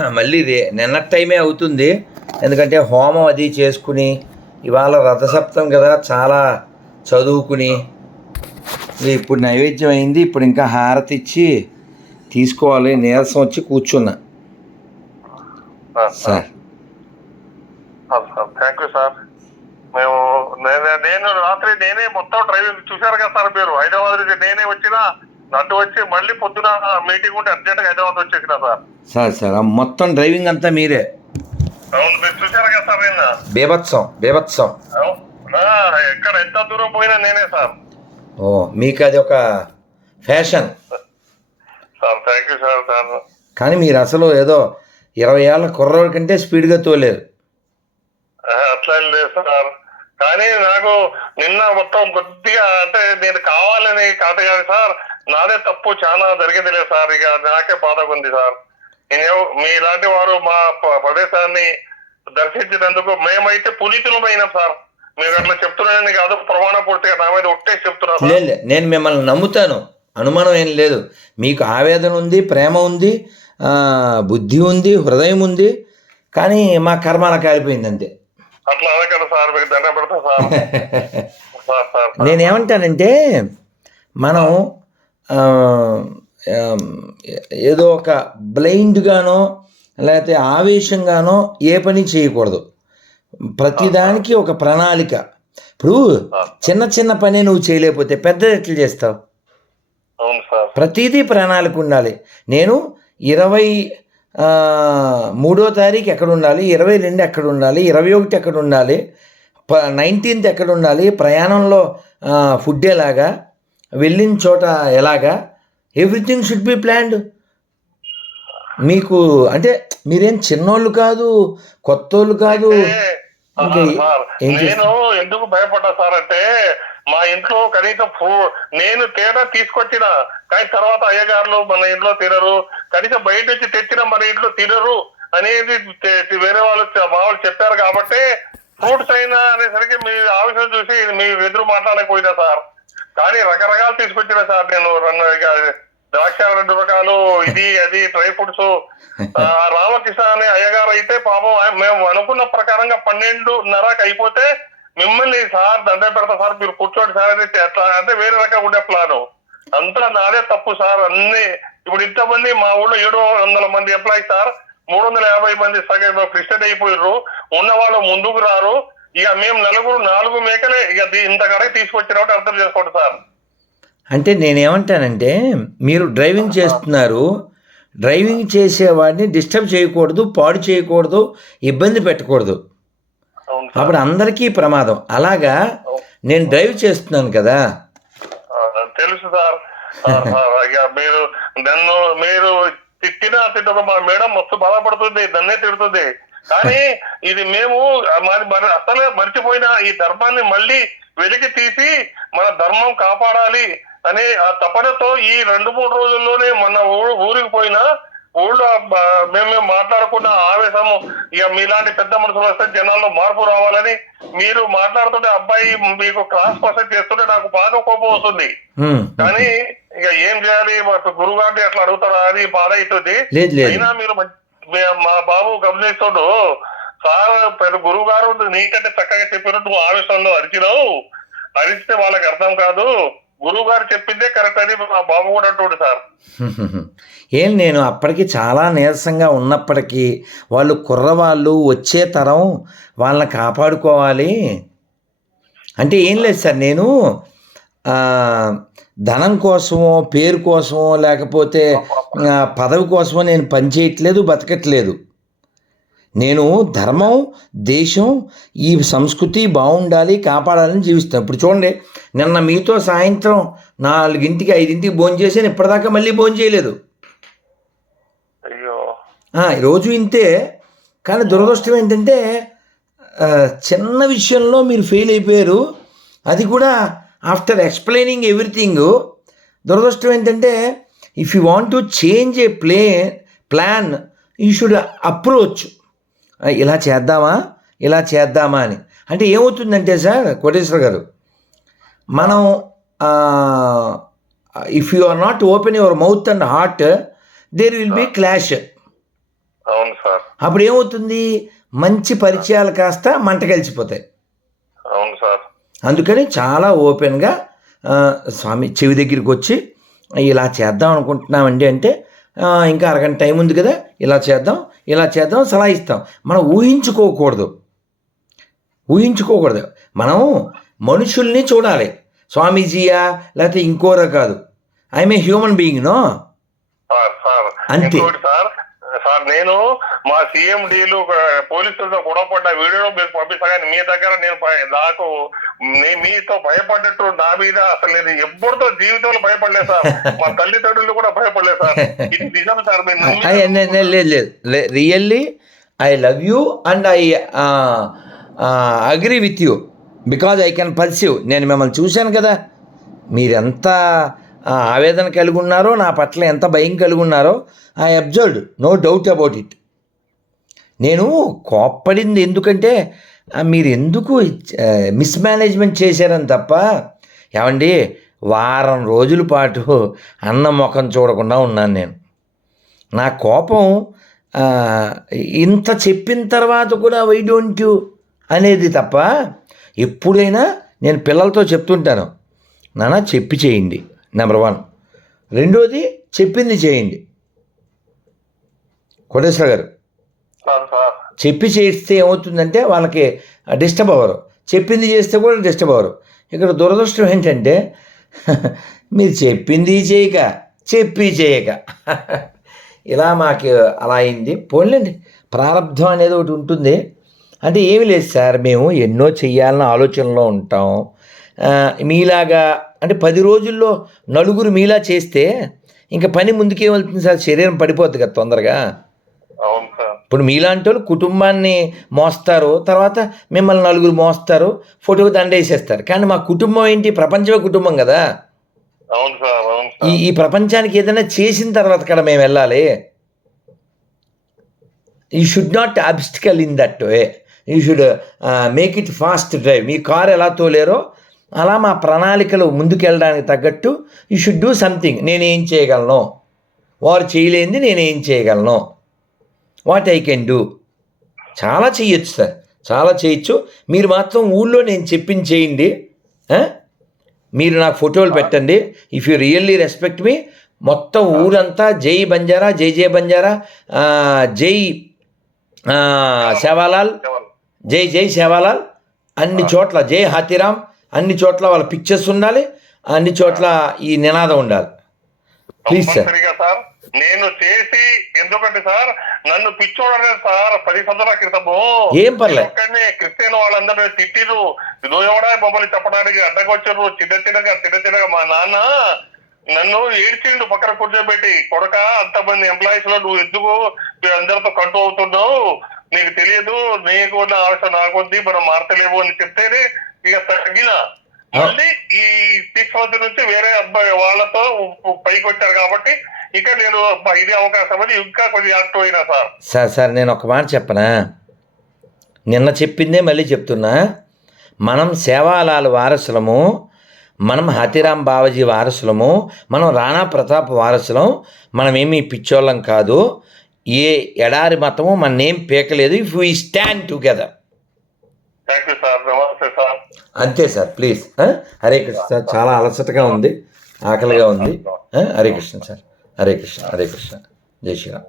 మళ్ళీ రే నిన్నటి టైమే అవుతుంది. ఎందుకంటే హోమం అది చేసుకుని ఇవాళ రథసప్తం కదా చాలా చదువుకుని ఇది ఇప్పుడు నైవేద్యం అయింది ఇప్పుడు ఇంకా హారతి ఇచ్చి తీసుకోవాలి. నీరసం వచ్చి కూర్చున్నా. సార్. Thank you sir. మేము నేను నేను రాత్రి నేనే మొత్తం డ్రైవింగ్ చూశారు కదా సార్ మీరు. హైదరాబాద్ నుంచి నేనే వచ్చిన నటు వచ్చి మళ్ళీ పొద్దున మీటింగ్ ఉంటే అర్జెంట్గా హైదరాబాద్ వచ్చేసిన సార్. సార్ సార్ మొత్తం డ్రైవింగ్ అంతా మీరే. అవును మీరు కదా సార్ నిన్న? బీభత్సం బీభత్సం. ఎక్కడ ఎంత దూరం పోయినా నేనే సార్. ఓ మీకు అది ఒక fashion. Sir thank you sir sir. కానీ మీరు అసలు ఏదో ఇరవై ఏళ్ళ కుర్రోడి కంటే స్పీడ్గా తోలేరు. అట్లా లేదు సార్. కానీ నాకు నిన్న మొత్తం కొద్దిగా అంటే నేను కావాలని కాదు కానీ సార్ నాదే తప్పు చాలా జరిగింది లేదు సార్. ఇక నాకే బాధగా ఉంది సార్. నేను మీలాంటి వారు మా ప్రదేశాన్ని దర్శించినందుకు మేమైతే పునీతులమైనాం సార్. మీరు అట్లా చెప్తున్నానని కాదు ప్రమాణ పూర్తిగా నా మీద ఒట్టేసి చెప్తున్నా సార్. లేదు నేను మిమ్మల్ని నమ్ముతాను. అనుమానం ఏం లేదు. మీకు ఆవేదన ఉంది ప్రేమ ఉంది ఆ, బుద్ధి ఉంది హృదయం ఉంది కానీ మా కర్మ అలా కాలిపోయింది అంతే. అట్లా అనగలరు సార్ మీకు దండం పెడతా సార్. నేనేమంటానంటే మనం ఏదో ఒక బ్లైండ్గానో లేకపోతే ఆవేశంగానో ఏ పని చేయకూడదు. ప్రతిదానికి ఒక ప్రణాళిక. ఇప్పుడు చిన్న చిన్న పని నువ్వు చేయలేకపోతే పెద్ద ఎట్లు చేస్తావు? ప్రతిదీ ప్రణాళిక ఉండాలి. నేను ఇరవై మూడో తారీఖు ఎక్కడ ఉండాలి? ఇరవై రెండు ఎక్కడ ఉండాలి? ఇరవై ఒకటి ఎక్కడ ఉండాలి? ప నైన్టీన్త్ ఎక్కడ ఉండాలి? ప్రయాణంలో ఫుడ్ ఎలాగా? వెళ్ళిన చోట ఎలాగా? ఎవ్రీథింగ్ షుడ్ బి ప్లాన్డ్ మీకు అంటే మీరేం చిన్నోళ్ళు కాదు కొత్తోళ్ళు కాదు? నేను ఎందుకు భయపడ్డా సార్ అంటే మా ఇంట్లో కనీసం నేను తేడా తీసుకొచ్చిన కానీ తర్వాత అయ్యగారులు మన ఇంట్లో తినరు. కనీసం బయట నుంచి తెచ్చిన మన ఇంట్లో తినరు అనేది వేరే వాళ్ళు వాళ్ళు చెప్పారు కాబట్టి ఫ్రూట్స్ అయినా అనేసరికి మీ ఆవేశం చూసి మీ ఎదురు మాట్లాడకపోయినా సార్. కానీ రకరకాలు తీసుకొచ్చిన సార్ నేను రెండు ఇక ద్రాక్ష రెండు రకాలు ఇది అది డ్రై ఫ్రూట్స్. రామకృష్ణ అనే అయ్యగారు అయితే పాపం మేము అనుకున్న ప్రకారంగా పన్నెండున్నరకు అయిపోతే మిమ్మల్ని సార్ దండ పెడతా సార్ మీరు కూర్చోండి సార్ అని అట్లా అంటే వేరే రకంగా ఉండే ప్లాను. అంతా నాదే తప్పు సార్ అన్ని ఇప్పుడు ఇంతమంది మా ఊళ్ళో ఏడు వందల మంది ఎంప్లాయీ సార్ మూడు వందల యాభై మంది సగం క్రిస్టియన్ అయిపోయారు ఉన్న వాళ్ళు ముందుకు రారు. ఇక మేము నలుగురు నాలుగు మేకలే ఇక దీ- ఇంత కడకి తీసుకొచ్చినట్టు అర్థం చేసుకోండి సార్. అంటే నేనేమంటానంటే మీరు డ్రైవింగ్ చేస్తున్నారు డ్రైవింగ్ చేసేవాడిని డిస్టర్బ్ చేయకూడదు పాడు చేయకూడదు ఇబ్బంది పెట్టకూడదు. అప్పుడు అందరికీ ప్రమాదం. అలాగా నేను డ్రైవ్ చేస్తున్నాను కదా. తెలుసు సార్. మీరు నన్ను మీరు తిట్టినా తిట్టక మా మేడం మస్తు బాధపడుతుంది నన్నే తిడుతుంది. కానీ ఇది మేము మరి అసలే మర్చిపోయిన ఈ ధర్మాన్ని మళ్ళీ వెలికి తీసి మన ధర్మం కాపాడాలి అనే ఆ తపనతో ఈ రెండు మూడు రోజుల్లోనే మన ఊరు ఊరికి పోయినా ఊళ్ళో మేము మాట్లాడుకున్న ఆవేశము ఇక మీలాంటి పెద్ద మనుషులు వస్తే జనాల్లో మార్పు రావాలని మీరు మాట్లాడుతుంటే అబ్బాయి మీకు క్లాస్ కోసం చేస్తుంటే నాకు బాగా కోపం వస్తుంది. కానీ ఇక ఏం చేయాలి? గురువు గారిని అట్లా అడుగుతారా అని బాధ అవుతుంది. అయినా మీరు మా బాబు గమనిస్తుండు సార్ పెద్ద గురువు గారు నీకంటే చక్కగా చెప్పినట్టు నువ్వు ఆవేశంలో అరిచినావు. అరిస్తే వాళ్ళకి అర్థం కాదు. గురువు గారు చెప్పిందే కరెక్ట్ అని మా బాబు కూడా అంటుడు సార్. ఏం నేను అప్పటికి చాలా నీరసంగా ఉన్నప్పటికీ వాళ్ళు కుర్రవాళ్ళు వచ్చే తరం వాళ్ళని కాపాడుకోవాలి. అంటే ఏం లేదు సార్ నేను ధనం కోసమో పేరు కోసమో లేకపోతే పదవి కోసమో నేను పని చేయట్లేదు బతకట్లేదు. నేను ధర్మం దేశం ఈ సంస్కృతి బాగుండాలి కాపాడాలని జీవిస్తాను ఇప్పుడు చూడండి నిన్న మీతో సాయంత్రం నాలుగింటికి ఐదింటికి భోజనం చేశాను ఇప్పటిదాకా మళ్ళీ భోజనం చేయలేదు. రోజు ఇంతే కానీ దురదృష్టం ఏంటంటే చిన్న విషయంలో మీరు ఫెయిల్ అయిపోయారు. అది కూడా ఆఫ్టర్ ఎక్స్ప్లెయినింగ్ ఎవ్రీథింగ్ దురదృష్టం ఏంటంటే if you want to change a play plan you should approach ఇలా చేద్దామా? ఇలా చేద్దామా? అని. అంటే ఏమవుతుందంటే సార్ కోటేశ్వర గారు మనం if you are not open your mouth and heart there will be clash అవును సార్. అప్పుడు ఏమవుతుంది? మంచి పరిచయాలు కాస్త మంట కలిసిపోతాయి. అవును సార్. అందుకని చాలా ఓపెన్గా స్వామి చెవి దగ్గరికి వచ్చి ఇలా చేద్దాం అనుకుంటున్నామండి అంటే "ఆ, ఇంకా అరగంట టైం ఉంది కదా ఇలా చేద్దాం ఇలా చేద్దాం సలహా ఇస్తాం. మనం ఊహించుకోకూడదు. ఊహించుకోకూడదు. మనం మనుషుల్ని చూడాలి. స్వామీజీయా లేకపోతే ఇంకోరా కాదు. I'm a human being no? అంతే. నేను మా సీఎం డీలు పోలీసులతో గొడవపడ్డ వీడియో మీకు పంపిస్తా కానీ మీ దగ్గర నేను నాకు మీతో భయపడ్డట్టు నా మీద అసలు నేను జీవితంలో భయపడలేదు సార్. మా తల్లిదండ్రులు కూడా భయపడలేదు సార్. ఇది నిజం సార్ లేదు లేదు. Really I love you and I agree with you. Because I can perceive నేను మిమ్మల్ని చూశాను కదా. మీరెంత ఆవేదన కలిగి ఉన్నారో నా పట్ల ఎంత భయం కలిగి ఉన్నారో I observed no doubt about it. నేను కోప్పడింది ఎందుకంటే మీరు ఎందుకు మిస్మేనేజ్మెంట్ చేశారని తప్ప ఏమండి వారం రోజుల పాటు అన్న ముఖం చూడకుండా ఉన్నాను నేను. నా కోపం ఇంత చెప్పిన తర్వాత కూడా వై డోంట్ యూ అనేది తప్ప ఎప్పుడైనా నేను పిల్లలతో చెప్తుంటాను నాన్న చెప్పి చేయండి. నెంబర్ వన్ రెండోది చెప్పింది చేయండి. కోటేశ్వర గారు. చెప్పి చేస్తే ఏమవుతుందంటే వాళ్ళకి డిస్టర్బ్ అవ్వరు. చెప్పింది చేస్తే కూడా డిస్టర్బ్ అవ్వరు. ఇక్కడ దురదృష్టం ఏంటంటే మీరు చెప్పింది చేయక చెప్పి చేయక. ఇలా మాకు అలా అయింది. పోన్లేండి. ప్రారంధం అనేది ఒకటి ఉంటుంది. అంటే ఏమి లేదు సార్ మేము ఎన్నో చెయ్యాలన్న ఆలోచనలో ఉంటాం. మీలాగా అంటే పది రోజుల్లో నలుగురు మీలా చేస్తే ఇంకా పని ముందుకే వెళ్తుంది సార్? శరీరం పడిపోద్ది కదా తొందరగా. ఇప్పుడు మీలాంటి వాళ్ళు కుటుంబాన్ని మోస్తారు తర్వాత మిమ్మల్ని నలుగురు మోస్తారు ఫోటోకి దండేసేస్తారు. కానీ మా కుటుంబం ఏంటి? ప్రపంచమే కుటుంబం కదా. ఈ ఈ ప్రపంచానికి ఏదైనా చేసిన తర్వాత కదా మేము వెళ్ళాలి. You should not obstacle in that way you should make it fast drive me car ఎలా తోలేరో అలా మా ప్రణాళికలు ముందుకెళ్ళడానికి తగ్గట్టు యూ షుడ్ డూ సంథింగ్ నేనేం చేయగలను? వారు చేయలేనిది నేనేం చేయగలను? వాట్ ఐ కెన్ డూ చాలా చేయొచ్చు సార్. చాలా చేయొచ్చు మీరు మాత్రం ఊళ్ళో నేను చెప్పింది చేయండి? మీరు నాకు ఫోటోలు పెట్టండి. ఇఫ్ యూ రియల్లీ రెస్పెక్ట్ మీ మొత్తం ఊరంతా జై బంజారా జై జై బంజారా జై సేవాలాల్ జై జై సేవాలాల్ అన్ని చోట్ల జై హాతిరామ్ అన్ని చోట్ల వాళ్ళ పిక్చర్స్ ఉండాలి అన్ని చోట్ల ఈ నినాదం ఉండాలి. ప్లీజ్ సార్ నేను చేసి ఎందుకంటే సార్ నన్ను పిచ్చోడలేదు సార్ పది సంవత్సరాల క్రితము ఏం పర్లే. ఒక్కడిని క్రిస్టియన్ వాళ్ళందరూ తిట్టిరు నువ్వెవడా మమ్మల్ని చెప్పడానికి అడ్డకొచ్చారు చిన్న చిన్నగా చిన్న చిన్నగా మా నాన్న నన్ను ఏడ్చిండు పక్కన కూర్చోబెట్టి. కొడక అంతమంది ఎంప్లాయీస్లో నువ్వు ఎందుకు అందరితో కంటు అవుతున్నావు? నీకు తెలియదు. నీకు ఉన్న ఆలోచన నాకుంది మనం మారతలేవు అని చెప్తేనే ఇక తగ్గిన మళ్ళీ ఈ సిక్స్ మంత్ నుంచి వేరే అబ్బాయి వాళ్ళతో పైకి వచ్చారు కాబట్టి ఇక నేను ఇదే అవకాశం అని ఇంకా కొద్దిగా యాక్టివ్ అయినా సార్. సార్ సార్ నేను ఒక మాట చెప్పనా? నిన్న చెప్పిందే మళ్ళీ చెప్తున్నా. మనం సేవాలాల వారసులము మనం హతిరామ్ బావాజీ వారసులము మనం రాణా ప్రతాప్ వారసులం మనం ఏమీ పిచ్చోళ్ళం కాదు. ఏ ఎడారి మతము మన ఏం పీకలేదు. If we stand together thank you sir నమస్తే సార్ అంతే sir please. Hare Krishna sir చాలా అలసటగా ఉంది ఆకలిగా ఉంది. హరే కృష్ణ సార్ హరే కృష్ణ హరే కృష్ణ. జై శ్రీరామ్.